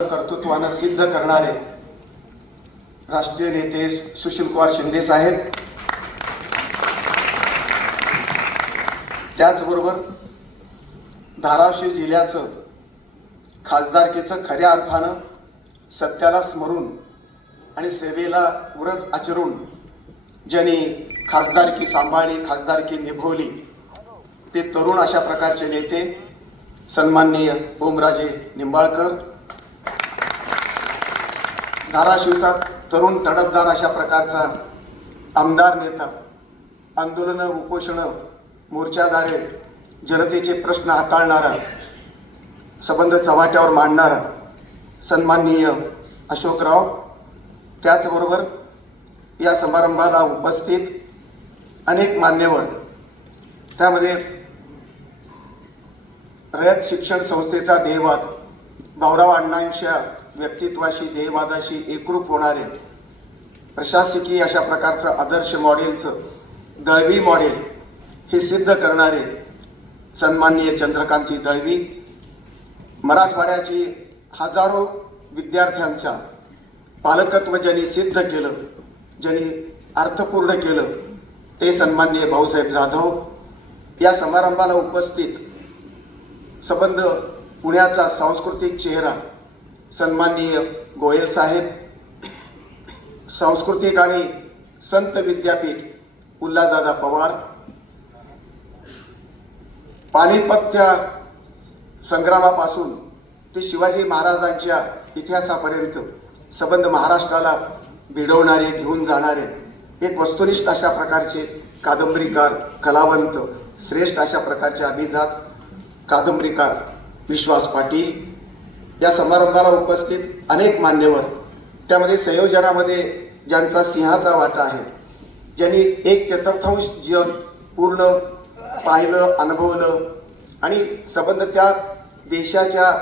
कर्तृत्वानं सिद्ध करणारे राष्ट्रीय नेते सुशीलकुमार शिंदे साहेब. त्याचबरोबर धाराशिव जिल्ह्याचं खासदारकीचं खऱ्या अर्थानं सत्याला स्मरून आणि सेवेला व्रत आचरून ज्यांनी खासदारकी सांभाळली खासदारकी निभवली ते तरुण अशा प्रकारचे नेते सन्माननीय ओमराजे निंबाळकर धाराशिवचा तरुण तडफदार अशा प्रकारचा आमदार नेता आंदोलनं उपोषणं मोर्चाद्वारे जनतेचे प्रश्न हाताळणारा संबंध चव्हाट्यावर मांडणारा सन्माननीय अशोकराव त्याचबरोबर या समारंभाला उपस्थित अनेक मान्यवर त्यामध्ये रयत शिक्षण संस्थेचा देहवाद भाऊराव अण्णांच्या व्यक्तित्वाशी ध्येयवादाशी एकरूप होणारे प्रशासकीय अशा प्रकारचं आदर्श मॉडेलचं दळवी मॉडेल हे सिद्ध करणारे सन्माननीय चंद्रकांतजी दळवी मराठवाड्याची हजारो विद्यार्थ्यांचा पालकत्व ज्यांनी सिद्ध केलं ज्यांनी अर्थपूर्ण केलं ते सन्माननीय भाऊसाहेब जाधव या समारंभाला उपस्थित संबंध पुण्याचा सांस्कृतिक चेहरा सन्माननीय गोयल साहेब सांस्कृतिक आणि संत विद्यापीठ उल्हादादा पवार पानिपतच्या संग्रामापासून ते शिवाजी महाराजांच्या इतिहासापर्यंत सबंध महाराष्ट्राला भिडवणारे घेऊन जाणारे एक वस्तुनिष्ठ अशा प्रकारचे कादंबरीकार कलावंत श्रेष्ठ अशा प्रकारचे अभिजात कादंबरीकार विश्वास पाटील या समारंभाला उपस्थित अनेक मान्यवर त्यामध्ये संयोजनामध्ये ज्यांचा सिंहाचा वाटा आहे ज्यांनी एक चतुर्थांश जग पूर्ण पाहिलं अनुभवलं आणि संबंध त्या देशाच्या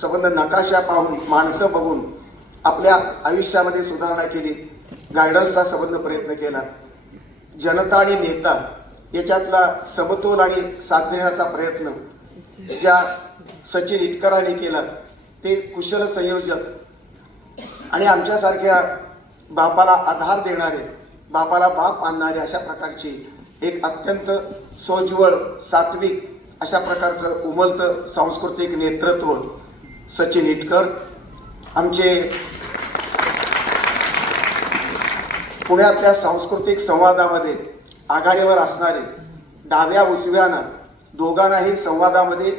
संबंध नकाशा पाहून माणसं बघून आपल्या आयुष्यामध्ये सुधारणा केली. गायडन्सचा संबंध प्रयत्न केला. जनता आणि नेता याच्यातला समतोल आणि साथ देण्याचा प्रयत्न ज्या सचिन इटकरांनी केलं. ते कुशल संयोजक. आणि आमच्यासारख्या बापाला आधार देणारे बापाला बाप मानणारे अशा प्रकारची एक अत्यंत सोज्वळ सात्विक अशा प्रकारचं उमलतं सांस्कृतिक नेतृत्व सचिन इटकर. आमचे पुण्यातल्या सांस्कृतिक संवादामध्ये आघाडीवर असणारे डाव्या उजव्यानं दोघांनाही संवादामध्ये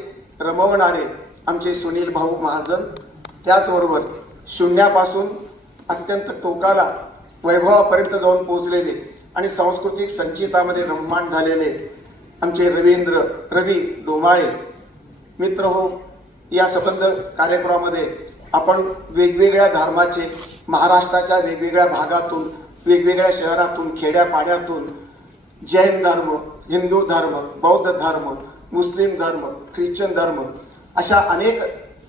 रमवणारे आमचे सुनील भाऊ महाजन त्याचबरोबर शून्यापासून अत्यंत टोकाला वैभवापर्यंत जाऊन पोहोचलेले आणि सांस्कृतिक संचितामध्ये रममाण झालेले आमचे रवींद्र रवी डोमाळे मित्र हो या संबंध कार्यक्रमामध्ये आपण वेगवेगळ्या धर्माचे महाराष्ट्राच्या वेगवेगळ्या भागातून वेगवेगळ्या शहरातून खेड्यापाड्यातून जैन धर्म हिंदू धर्म बौद्ध धर्म मुस्लिम धर्म ख्रिश्चन धर्म अशा अनेक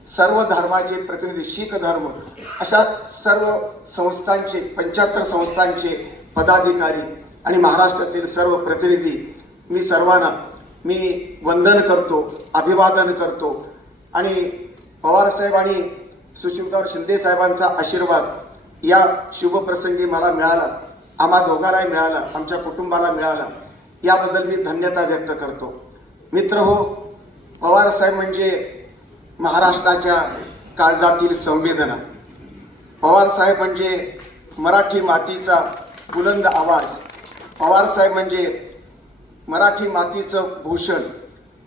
सर्व धर्माचे प्रतिनिधी शीख धर्म अशा सर्व संस्थांचे पंच्याहत्तर संस्थांचे पदाधिकारी आणि महाराष्ट्रातील सर्व प्रतिनिधी मी सर्वांना मी वंदन करतो अभिवादन करतो. आणि पवारसाहेब आणि सुशीलराव शिंदे साहेबांचा आशीर्वाद या शुभप्रसंगी मला मिळाला. आम्हा दोघांनाही मिळाला आमच्या कुटुंबाला मिळाला. याबद्दल मी धन्यता व्यक्त करतो. मित्र हो पवारसाहेब म्हणजे महाराष्ट्राच्या काळजातील संवेदना. पवारसाहेब म्हणजे मराठी मातीचा बुलंद आवाज. पवारसाहेब म्हणजे मराठी मातीचं भूषण.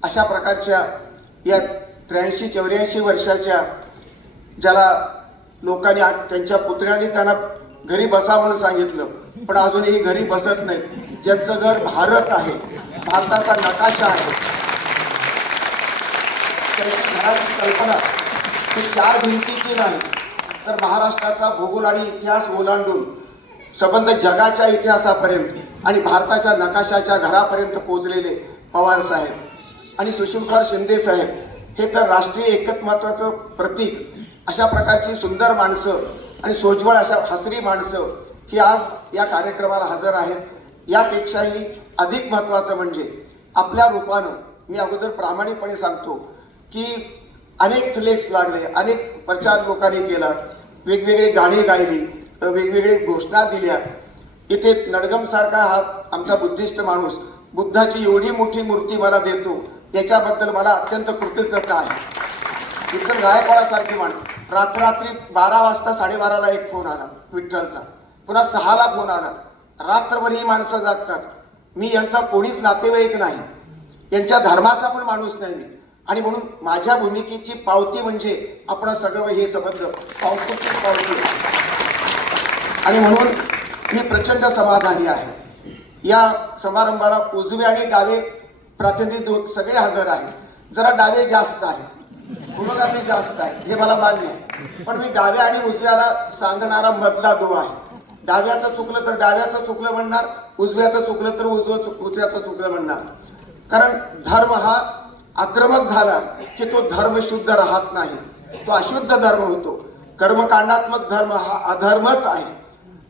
अशा प्रकारच्या या त्र्याऐंशी चौऱ्याऐंशी वर्षाच्या ज्याला लोकांनी त्यांच्या पुतण्याने त्यांना घरी बसा म्हणून सांगितलं पण अजूनही घरी बसत नाही ज्यांचं घर भारत आहे भारताचा नकाशा आहे. त्याची कल्पना ही चार भिंतीची नाही तर महाराष्ट्राचा भूगोल आणि इतिहास ओलांडून संबंध जगाच्या इतिहासापर्यंत आणि भारताच्या नकाशाच्या घरापर्यंत पोहोचलेले पवार साहेब आणि सुशीलकुमार शिंदे साहेब हे तर राष्ट्रीय एकत्मत्वाचं प्रतीक. अशा प्रकारची सुंदर माणसं आणि सोज्वळ अशा हसरी माणसं ही आज या कार्यक्रमाला हजर आहेत. यापेक्षाही अधिक महत्त्वाचं म्हणजे आपल्या रूपानं मी अगोदर प्रामाणिकपणे सांगतो की अनेक फ्लेक्स लागले अनेक प्रचार लोकांनी केला वेगवेगळी गाणी गायली वेगवेगळे घोषणा दिल्या. इथे नडगम सारखा हा आमचा बुद्धिस्ट माणूस बुद्धाची एवढी मोठी मूर्ती मला देतो याच्याबद्दल मला अत्यंत कृतज्ञता आहे. विठ्ठल गायकवाडासारखी म्हण रात्री बारा वाजता साडेबाराला एक फोन आला विठ्ठलचा. पुन्हा सहाला फोन आला. रात्रभर ही माणसं जागतात. मी यांचा कोणीच नातेवाईक नाही. यांच्या धर्माचा पण माणूस नाही मी. आणि म्हणून माझ्या भूमिकेची पावती म्हणजे आपण सगळं हे संबंध सांस्कृतिक पावती. आणि म्हणून मी प्रचंड समाधानी आहे. या समारंभाला उजवे आणि डावे प्रतिनिधी सगळे हजर आहेत. जरा डावे जास्त आहे पुरोगामी जास्त आहे हे मला मान्य आहे. पण मी डाव्या आणि उजव्याला सांगणारा मधला दो आहे. डाव्याचं चुकलं तर डाव्याचं चुकलं म्हणणार उजव्याचं चुकलं तर उजवं चुक- उजव्याचं चुकलं म्हणणार. कारण धर्म हा आक्रमक झाला की तो धर्म शुद्ध राहत नाही. तो अशुद्ध धर्म होतो. कर्मकांडात्मक धर्म हा अधर्मच आहे.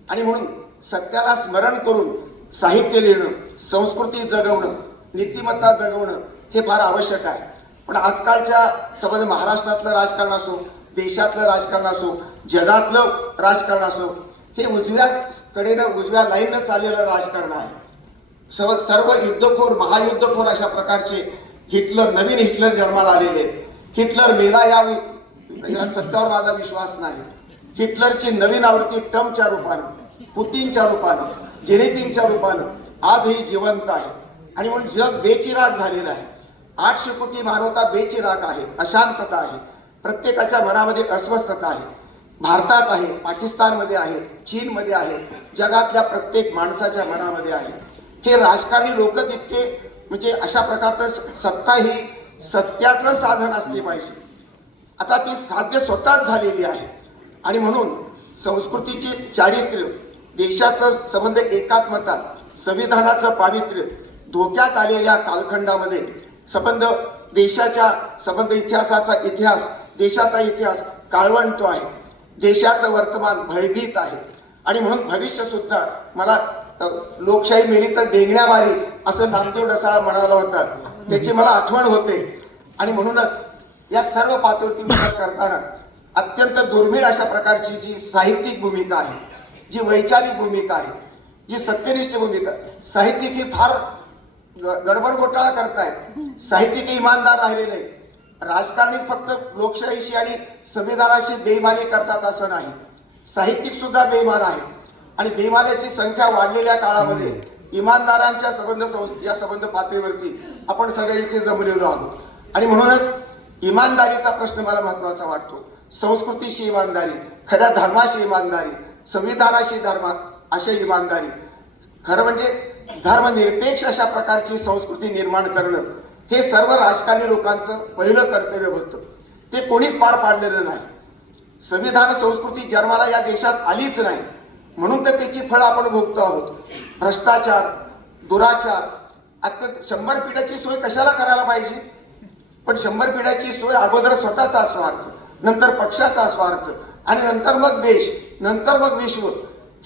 आणि म्हणून सत्याला स्मरण करून साहित्य लिहिणं संस्कृती जगवणं नीतिमत्ता जगवणं हे फार आवश्यक आहे. पण आजकालच्या समज महाराष्ट्रातलं राजकारण असो देशातलं राजकारण असो जगातलं राजकारण असो हे उजव्या कडेनं उजव्या लाईननं चाललेलं राजकारण आहे. सर्व सर्व युद्धखोर महायुद्धखोर अशा प्रकारचे हिटलर नवीन हिटलर जन्माला आलेले आहेत. हिटलर मेला या या सत्यावर माझा विश्वास नाही. हिटलरची नवीन आवृत्ती ट्रम्पच्या रूपानं पुतीनच्या रूपानं जेनेटिंगच्या रूपानं आजही जिवंत आहे. आणि म्हणून जग बेचिराग झालेलं आहे. आठशे कोटी मानवता बेचिराग आहे अशांतता आहे. प्रत्येकाच्या मनामध्ये अस्वस्थता आहे. भारतात आहे पाकिस्तानमध्ये आहे चीनमध्ये आहे जगातल्या प्रत्येक माणसाच्या मनामध्ये आहे. हे राजकारणी लोकच इतके म्हणजे अशा प्रकारचं स- सत्ता ही सत्याचं साधन असली पाहिजे. आता ती साध्य स्वतःच झालेली आहे. आणि म्हणून संस्कृतीचे चारित्र्य देशाचं संबंध एकात्मता संविधानाचं पावित्र्य धोक्यात आलेल्या कालखंडामध्ये संबंध देशाच्या संबंध इतिहासाचा इतिहास देशाचा इतिहास काळवंतो आहे. देशाचं वर्तमान भयभीत आहे. आणि म्हणून भविष्यसुद्धा मला तर लोकशाही मेली तर डेंगण्या मारी असं नामदेव डसाळा म्हणाला होता त्याची मला आठवण होते. आणि म्हणूनच या सर्व पातळीवरती विचार करताना अत्यंत दुर्मिळ अशा प्रकारची जी साहित्यिक भूमिका आहे जी वैचारिक भूमिका आहे जी सत्यनिष्ठ भूमिका साहित्यिक ही फार गडबड घोटाळा करतायत. साहित्यिक इमानदार राहिलेले नाही राजकारणीच फक्त लोकशाहीशी आणि संविधानाशी बेईमानी करतात असं नाही. साहित्यिक सुद्धा बेईमान आहे आणि बेईमानाची संख्या वाढलेल्या काळामध्ये इमानदारांच्या संबंध या संबंध पातळीवरती आपण सगळे इथे जमलेलो आहोत. आणि म्हणूनच इमानदारीचा प्रश्न मला महत्त्वाचा वाटतो. संस्कृतीशी इमानदारी खऱ्या धर्माशी इमानदारी संविधानाशी धर्मा अशी इमानदारी. खरं म्हणजे धर्मनिरपेक्ष अशा प्रकारची संस्कृती निर्माण करणं हे सर्व राजकारणी लोकांचं पहिलं कर्तव्य होतं. ते कोणीच पार पाडलेलं नाही. संविधान संस्कृती जन्माला या देशात आलीच नाही. म्हणून तर त्याची फळं आपण भोगतो आहोत. भ्रष्टाचार दुराचार आता शंभर पिढ्याची सोय कशाला करायला पाहिजे? पण शंभर पिढ्याची सोय अगोदर स्वतःचा स्वार्थ नंतर पक्षाचा स्वार्थ आणि नंतर मग देश नंतर मग विश्व.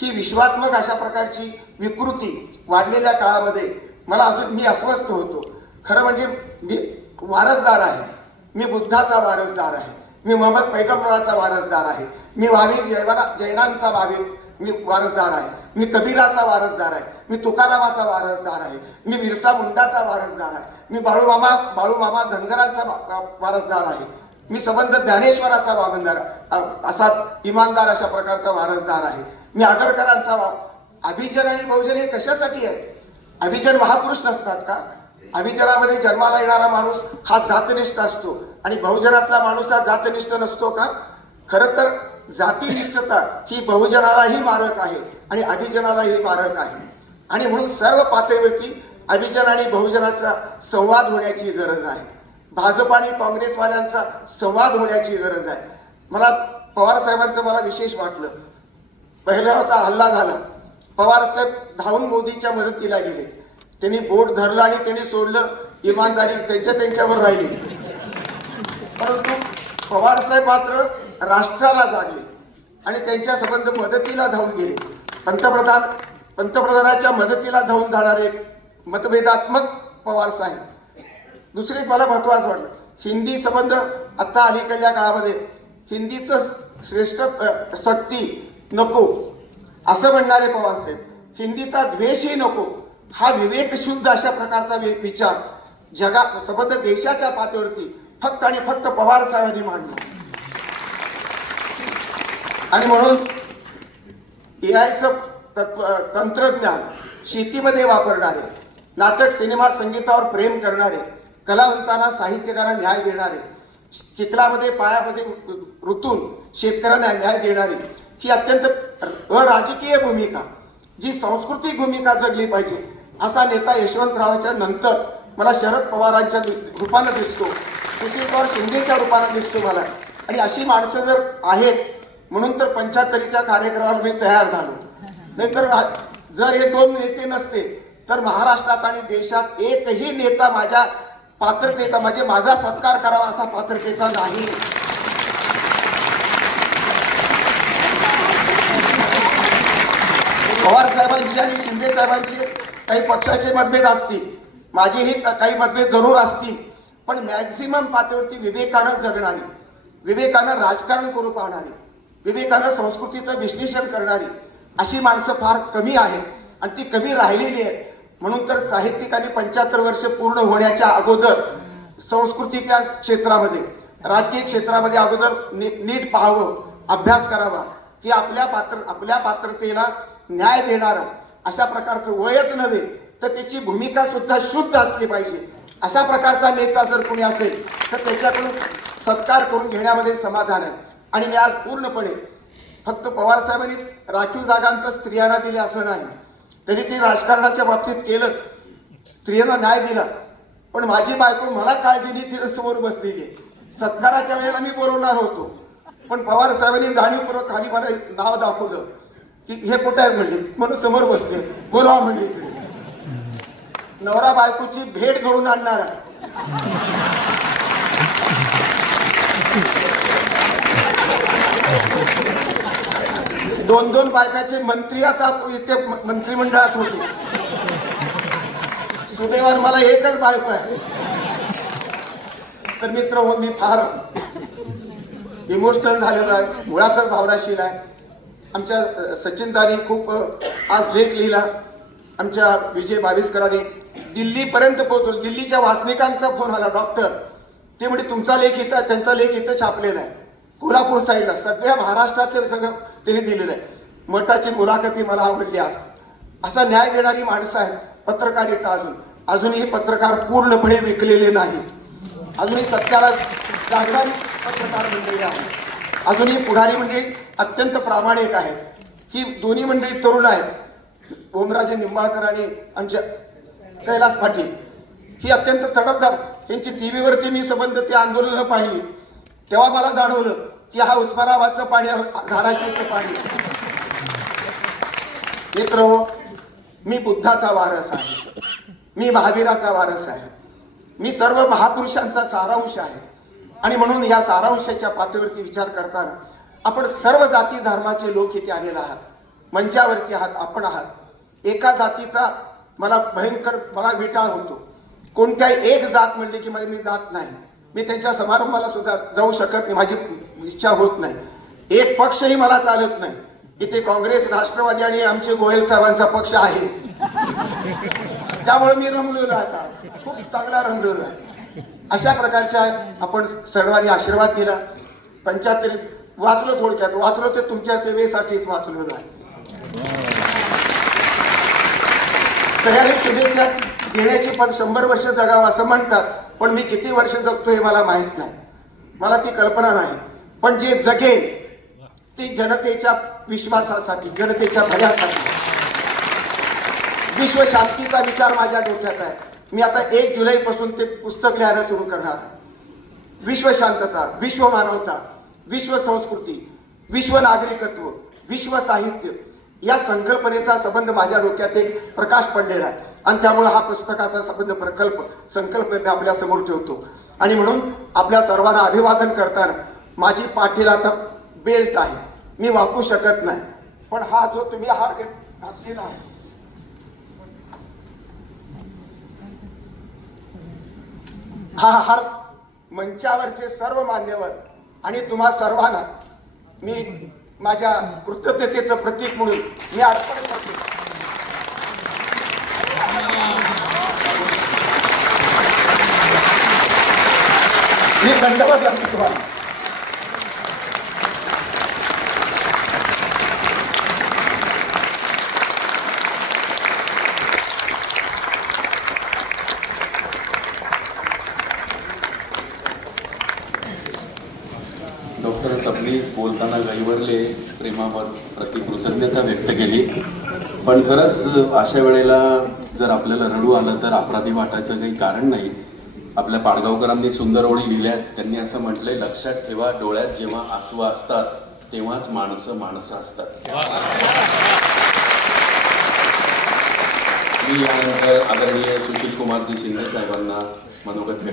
ही विश्वात्मक अशा प्रकारची विकृती वाढलेल्या काळामध्ये मला अजून मी अस्वस्थ होतो. खरं म्हणजे मी वारसदार आहे. मी बुद्धाचा वारसदार आहे. मी मोहम्मद पैगंबराचा वारसदार आहे. मी वावीर जैवना जैनांचा वावीर मी वारसदार आहे. मी कबीराचा वारसदार आहे. मी तुकारामाचा वारसदार आहे. मी बिरसा मुंडाचा वारसदार आहे. मी बाळूमामा बाळूमामा धनगरांचा वा- वारसदार आहे. मी संबंध ज्ञानेश्वराचा वागणदार असा इमानदार अशा प्रकारचा वारसदार आहे. मी आगरकरांचा वा अभिजन आणि बहुजन हे कशासाठी आहे? अभिजन महापुरुष नसतात का? अभिजनामध्ये जन्माला येणारा माणूस हा जातनिष्ठ असतो. आणि बहुजनातला माणूस हा जातनिष्ठ नसतो का? खरं तर जातीनिष्ठता ही बहुजनालाही मारक आहे आणि अभिजनालाही मारक आहे. आणि म्हणून सर्व पातळीवरती अभिजन आणि बहुजनाचा संवाद होण्याची गरज आहे. भाजप आणि काँग्रेसवाल्यांचा संवाद होण्याची गरज आहे. मला पवार साहेबांचं मला विशेष वाटलं. पहिल्याचा हल्ला झाला. पवार साहेब धावून मोदीच्या मदतीला गेले. त्यांनी बोट धरलं आणि त्यांनी सोडलं. इमानदारी त्यांच्या त्यांच्यावर राहिली. परंतु पवार साहेब मात्र राष्ट्राला जागले आणि त्यांच्या संबंध मदतीला धावून गेले. पंतप्रधान पंतप्रधानाच्या मदतीला धावून जाणारे मतभेदात्मक पवार साहेब. दुसरे मला महत्वाचं वाटलं हिंदी संबंध आता अलीकडल्या काळामध्ये हिंदीचं श्रेष्ठ सक्ती नको असं म्हणणारे पवार साहेब. हिंदीचा द्वेषही नको हा विवेकशुद्ध अशा प्रकारचा वि- विचार जगा संबंध देशाच्या पातळीवरती फक्त आणि फक्त पवार साहेबांनी मांडला. आणि म्हणून एआयचं तत्व तंत्रज्ञान शेतीमध्ये वापरणारे नाटक सिनेमा संगीतावर प्रेम करणारे कलावंतांना साहित्यकारांना न्याय देणारे चिखलामध्ये पायामध्ये ऋतून शेतकऱ्यांना न्याय देणारी ही अत्यंत अराजकीय भूमिका जी सांस्कृतिक भूमिका जगली पाहिजे असा नेता यशवंतरावाच्या नंतर मला शरद पवारांच्या रूपानं दिसतो सुशीलकुमार शिंदेच्या रूपानं दिसतो मला. आणि अशी माणसं जर आहेत म्हणून तर पंच्याहत्तरीच्या कार्यक्रमाला मी तयार झालो. नाहीतर जर हे दोन नेते नसते तर महाराष्ट्रात आणि देशात एकही नेता माझ्या पात्रतेचा म्हणजे माझा सत्कार करावा असा पात्रतेचा नाही. पवार साहेबांची आणि शिंदे साहेबांची काही पक्षाचे मतभेद असतील. माझेही काही मतभेद जरूर असतील. पण मॅक्झिमम पातळीवरती विवेकानं जगणारी विवेकानं राजकारण करू पाहणारी विवेकानं संस्कृतीचं विश्लेषण करणारी अशी माणसं फार कमी आहेत आणि ती कमी राहिलेली आहेत. म्हणून तर साहित्यिकाने पंच्याहत्तर वर्ष पूर्ण होण्याच्या अगोदर सांस्कृतिक या क्षेत्रामध्ये राजकीय क्षेत्रामध्ये अगोदर नी- नीट पाहावं अभ्यास करावा की आपल्या पात्र आपल्या पात्रतेला न्याय देणारा अशा प्रकारचं वयच नव्हे तर त्याची भूमिका सुद्धा शुद्ध असली पाहिजे. अशा प्रकारचा नेता जर कोणी असेल तर त्याच्याकडून सत्कार करून घेण्यामध्ये समाधान आहे. आणि मी आज पूर्णपणे फक्त पवार साहेबांनी राखीव जागांचं स्त्रियांना दिले असं नाही. तरी ते राजकारणाच्या बाबतीत केलंच. स्त्रियांना न्याय दिला. पण माझी बायको मला काळजीने तिला समोर बसलेली आहे. सत्काराच्या वेळेला मी बोलवणार होतो. पण पवार साहेबांनी जाणीवपूर्वक खाली मला एक नाव दाखवलं की हे कुठे आहे म्हणले? म्हणून समोर बसले. बोलावा म्हणले इकडे. नवरा बायकोची भेट घडून आणणार दोन दोन बायकाचे मंत्री आता इथे मंत्रिमंडळात होते. सुदैवान मला एकच बायको आहे. तर मित्र हो मी फार इमोशनल झालेलो आहे मुळातच भावनाशील आहे. आमच्या सचिन सचिनदानी खूप आज लेख लिहिला. आमच्या विजय बावीसकरांनी दिल्लीपर्यंत पोहोचलो. दिल्लीच्या वासनिकांचा फोन आला डॉक्टर. ते म्हणजे तुमचा लेख इथं त्यांचा लेख इथं छापलेला आहे. कोल्हापूर साईडला सगळ्या महाराष्ट्राचे सगळं त्यांनी दिलेलं आहे. मठाची मुलाखती मला आवडली आज. असा न्याय देणारी माणसं आहेत पत्रकारिता अजून. अजूनही पत्रकार पूर्णपणे विकलेले नाही अजूनही सत्याला जागणारी पत्रकार मंडळी आहे अजूनही पुढारी मंडळी अत्यंत प्रामाणिक आहेत. की दोन्ही मंडळी तरुण आहेत. ओमराजे निंबाळकर आणि आमच्या कैलास पाटील. ही अत्यंत तडफदार. यांची टी व्हीवरती मी संबंध ते आंदोलनं पाहिली. तेव्हा मला जाणवलं की हा उस्मानाबादचं पाणी धाराशिवचं पाणी. मित्र मी बुद्धाचा वारस आहे. मी महावीराचा वारस आहे. मी सर्व महापुरुषांचा सारांश आहे. आणि म्हणून या सारांशाच्या पातळीवरती विचार करताना आपण सर्व जाती धर्माचे लोक इथे आलेले आहात. मंचावरती आहात आपण आहात. एका जातीचा मला भयंकर मला विटाळ होतो. कोणत्याही एक जात म्हणली की मी जात नाही. मी त्यांच्या समारंभाला सुद्धा जाऊ शकत नाही माझी इच्छा होत नाही. एक पक्षही मला चालत नाही. इथे काँग्रेस राष्ट्रवादी आणि आमचे गोयल साहेबांचा पक्ष आहे. त्यामुळे मी रमलेलो आता. खूप चांगला रमलेलो आहे. अशा प्रकारच्या आपण सर्वांनी आशीर्वाद दिला. पंचाहत्तर वाचलो थोडक्यात. वाचलो ते तुमच्या सेवेसाठीच वाचलेलो आहे. सगळ्यांनी शुभेच्छा. घेण्याची पण शंभर वर्ष जगावं असं म्हणतात. पण मी किती वर्ष जगतो हे मला माहीत नाही. मला ती कल्पना नाही. पण जे जगेल ते जनतेच्या विश्वासासाठी जनतेच्या भल्यासाठी विश्व शांतीचा विचार माझ्या डोक्यात आहे. मी आता एक जुलैपासून ते पुस्तक लिहायला सुरू करणार आहे. विश्व शांतता विश्व मानवता विश्व संस्कृती विश्व नागरिकत्व विश्व साहित्य या संकल्पनेचा संबंध माझ्या डोक्यात एक प्रकाश पडलेला आहे. आणि त्यामुळे हा पुस्तकाचा संबंध प्रकल्प संकल्प मी आपल्यासमोर ठेवतो. आणि म्हणून आपल्या सर्वांना अभिवादन करताना माझी पाठीला आता बेल्ट आहे. मी वाकू शकत नाही. पण हा जो तुम्ही हार घेत- घातलेला आहे. हा हार मंचावरचे सर्व मान्यवर आणि तुम्हा सर्वांना मी माझ्या कृतज्ञतेचं प्रतीक म्हणून मी अर्पण करतो. मी दंडवत लागतो तुम्हाला डॉक्टर सबनीस बोलताना गैवरले प्रेमावर प्रति कृतज्ञता व्यक्त केली. पण खरंच अशा वेळेला जर आपल्याला रडू आलं तर अपराधी वाटायचं काही कारण नाही. आपल्या पाडगावकरांनी सुंदर ओळी लिहिल्या. त्यांनी असं म्हटलंय लक्षात ठेवा डोळ्यात जेव्हा आसू असतात तेव्हाच माणसं माणसं असतात. मी यानंतर आदरणीय सुशील कुमारजी शिंदे साहेबांना मनोगत